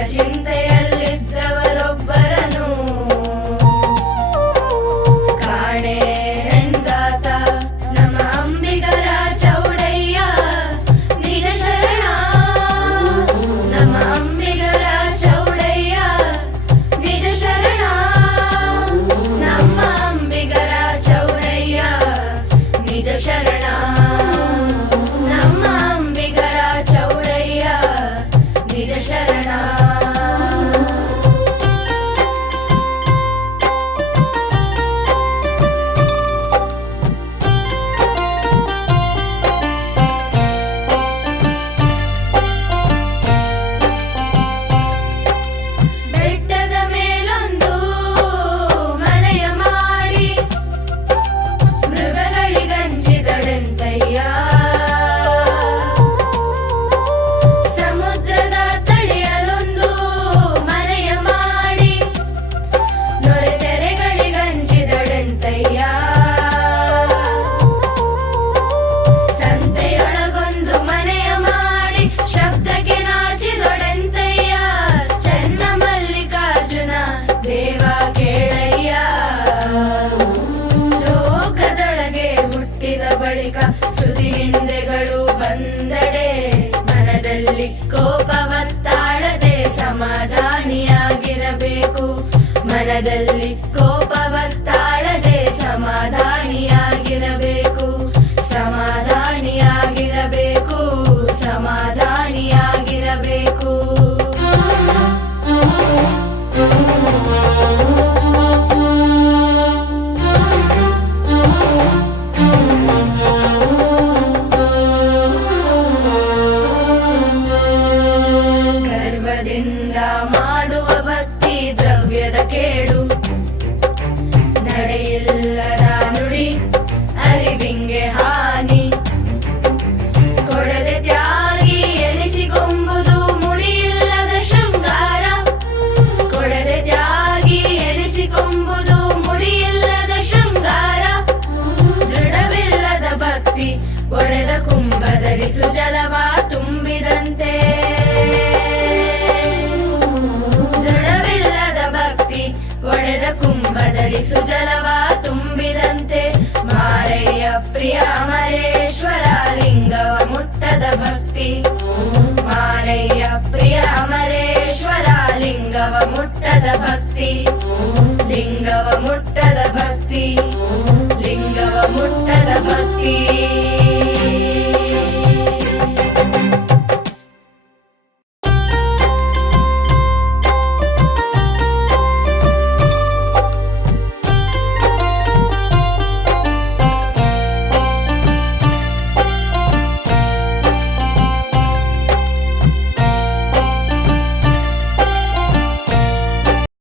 ಚಿಂತೆಯಲ್ಲಿದ್ದವರೊಬ್ಬರನು ಕಾಣೆನೆಂದಾತ ನಮ್ಮ ಅಂಬಿಗರ ಚೌಡಯ್ಯ ನಿಜ ಶರಣ. ನಮ್ಮ ಅಂಬಿಗರ ಚೌಡಯ್ಯ ನಿಜ ಶರಣ. ನಮ್ಮ ಅಂಬಿಗರ ಚೌಡಯ್ಯ ನಿಜ ಶರಣ. ನಮ್ಮ ಅಂಬಿಗರ ಚೌಡಯ್ಯ ನಿಜ ಶರಣ. ಬೆಟ್ಟದ ಮೇಲೊಂದು ಮನೆಯ ಮಾಡಿ ಮೃಗಗಳಿಗಂಜಿದಳೆಂತಯ್ಯ. ಸಮುದ್ರದ ತಡಿಯಲೊಂದು ಮನೆಯ ಮಾಡಿ ನೊರೆತೆರೆಗಳಿಗಂಜಿದಳೆಂತಯ್ಯ. ಸಂತೆಯೊಳಗೊಂದು ಮನೆಯ ಮಾಡಿ ಶಬ್ದಕ್ಕೆ ನಾಚಿದೊಡೆಂತಯ್ಯ. ಚೆನ್ನ ಮಲ್ಲಿಕಾರ್ಜುನ ದೇವ ಕೇಳಯ್ಯ. ಲೋಕದೊಳಗೆ ಹುಟ್ಟಿದ ಬಳಿಕ ಸುದಿನಿಂದೆಗಳು ಬಂದಡೆ ಮನದಲ್ಲಿ ಕೋಪವತ್ತಾಳದೆ ಸಮಾಧಾನಿಯಾಗಿರಬೇಕು. ಮನದಲ್ಲಿ ಕೋಪವತ್ತಾಳದೆ ಸಮಾಧಾನಿಯಾಗಿರಬೇಕು. ಸಮಾಧಾನಿಯಾಗಿರಬೇಕು. ಸಮಾಧಾನಿಯಾಗಿರಬೇಕು. ಗರ್ವದಿಂದ ಮಾಡುವ ಭಕ್ತಿ ದ್ರವ್ಯದ ಕೇಡು. ನಡೆಯಿಲ್ಲದ ನುಡಿ ಅರಿವಿಂಗೆ ಹಾನಿ. ಕೊಡದೆ ತ್ಯಾಗಿ ಎನಿಸಿಕೊಂಬುದು ಮುಡಿಯಿಲ್ಲದ ಶೃಂಗಾರ. ಕೊಡದೆ ತ್ಯಾಗಿ ಎನಿಸಿಕೊಂಬುದು ಮುಡಿಯಿಲ್ಲದ ಶೃಂಗಾರ. ದೃಢವಿಲ್ಲದ ಭಕ್ತಿ ಒಡೆದ ಕುಂಭದಲ್ಲಿ ಸುಜಲವ ತುಂಬಿದಂತೆ. ದೃಢವಿಲ್ಲದ ಭಕ್ತಿ ಒಡೆದ ಕುಂಭದಲ್ಲಿ ಸುಜಲವ ತುಂಬಿದಂತೆ. ಮಾರಯ್ಯ ಪ್ರಿಯ ಅಮರೇಶ್ವರ ಲಿಂಗವ ಮುಟ್ಟದ ಭಕ್ತಿ. ಮಾರಯ್ಯ ಪ್ರಿಯ ಅಮರೇಶ್ವರ ಲಿಂಗವ ಮುಟ್ಟದ ಭಕ್ತಿ. ಲಿಂಗವ ಮುಟ್ಟದ ಭಕ್ತಿ. ಲಿಂಗವ ಮುಟ್ಟದ ಭಕ್ತಿ.